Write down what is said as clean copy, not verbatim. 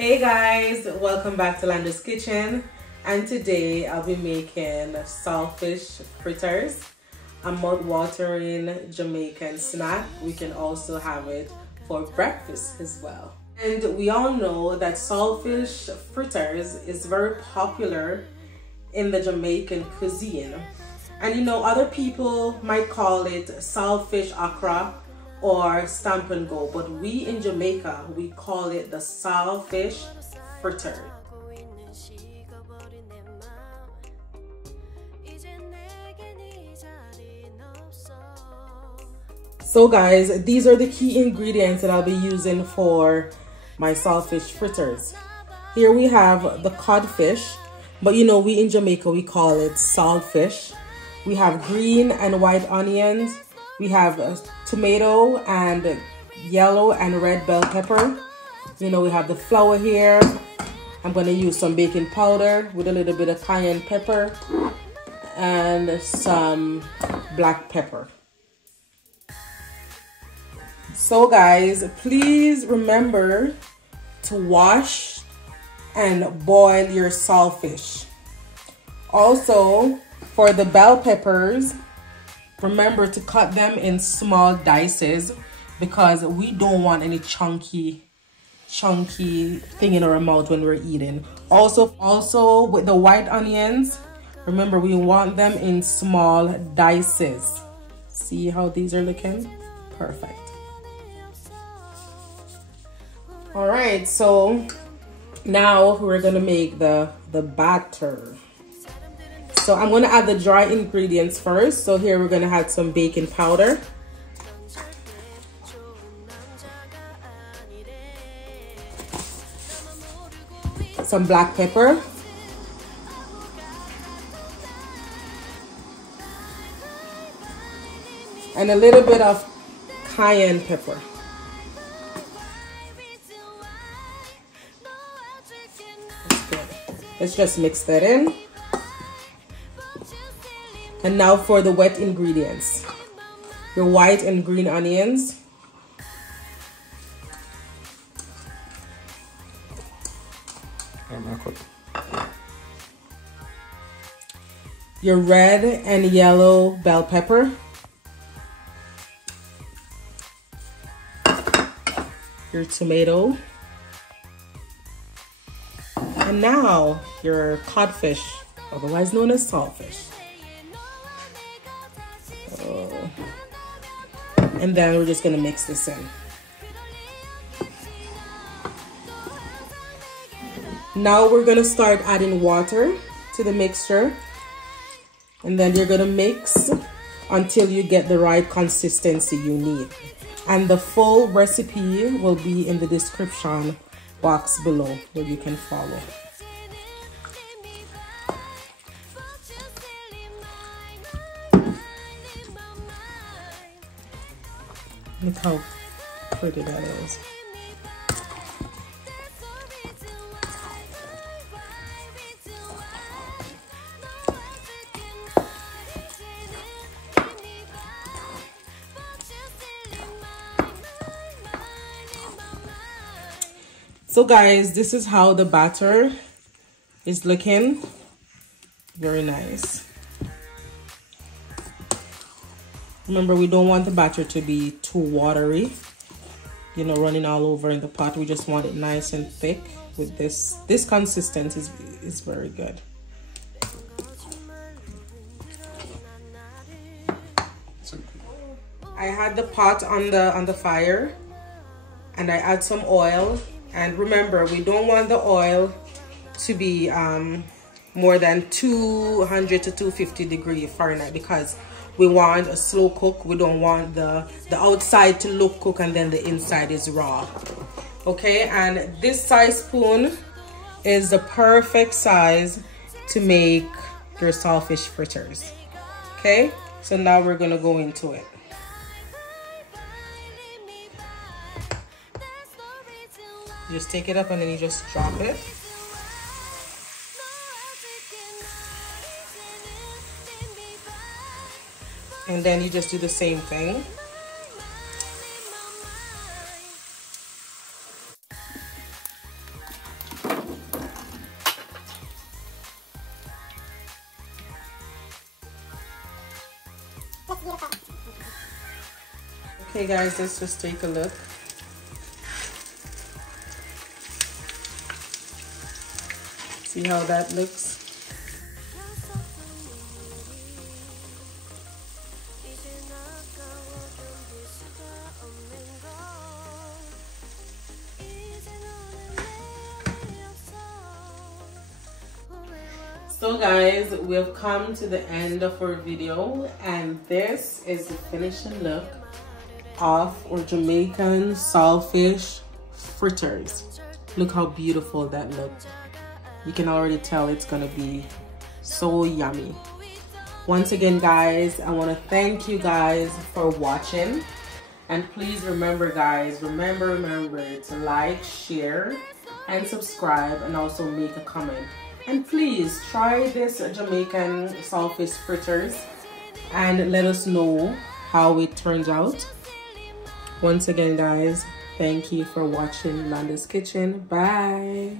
Hey guys, welcome back to Landa's Kitchen, and today I'll be making saltfish fritters, a mouth-watering Jamaican snack. We can also have it for breakfast as well. And we all know that saltfish fritters is very popular in the Jamaican cuisine. And you know, other people might call it saltfish okra or stamp and go, but we in Jamaica, we call it the saltfish fritter. So guys, these are the key ingredients that I'll be using for my saltfish fritters. Here we have the codfish, but you know, we in Jamaica, we call it saltfish. We have green and white onions. We have tomato and yellow and red bell pepper. You know, we have the flour here. I'm going to use some baking powder with a little bit of cayenne pepper and some black pepper. So guys, please remember to wash and boil your saltfish. Also, for the bell peppers, remember to cut them in small dices because we don't want any chunky thing in our mouth when we're eating. Also with the white onions, remember we want them in small dices. See how these are looking? Perfect. All right, so now we're gonna make the batter. So I'm going to add the dry ingredients first. So here we're going to add some baking powder. Some black pepper. And a little bit of cayenne pepper. That's good. Let's just mix that in. And now for the wet ingredients. Your white and green onions. Your red and yellow bell pepper. Your tomato. And now your codfish, otherwise known as saltfish. And then we're just gonna mix this in. Now we're gonna start adding water to the mixture, and then you're gonna mix until you get the right consistency you need. And the full recipe will be in the description box below where you can follow. Look how pretty that is. So guys, this is how the batter is looking. Very nice. Remember, we don't want the batter to be too watery, you know, running all over in the pot. We just want it nice and thick. With this consistency is very good. I had the pot on the fire, and I add some oil. And remember, we don't want the oil to be more than 200 to 250 degrees Fahrenheit because we want a slow cook. We don't want the outside to look cooked and then the inside is raw. Okay, and this size spoon is the perfect size to make your saltfish fritters. Okay, so now we're gonna go into it. Just take it up and then you just drop it. And then you just do the same thing. Okay guys, let's just take a look. See how that looks? So guys, we have come to the end of our video, and this is the finishing look of our Jamaican saltfish fritters. Look how beautiful that looks. You can already tell it's gonna be so yummy. Once again guys, I want to thank you guys for watching, and please remember guys, remember to like, share and subscribe, and also make a comment. And please try this Jamaican saltfish fritters and let us know how it turns out. Once again guys, thank you for watching Landa's Kitchen. Bye.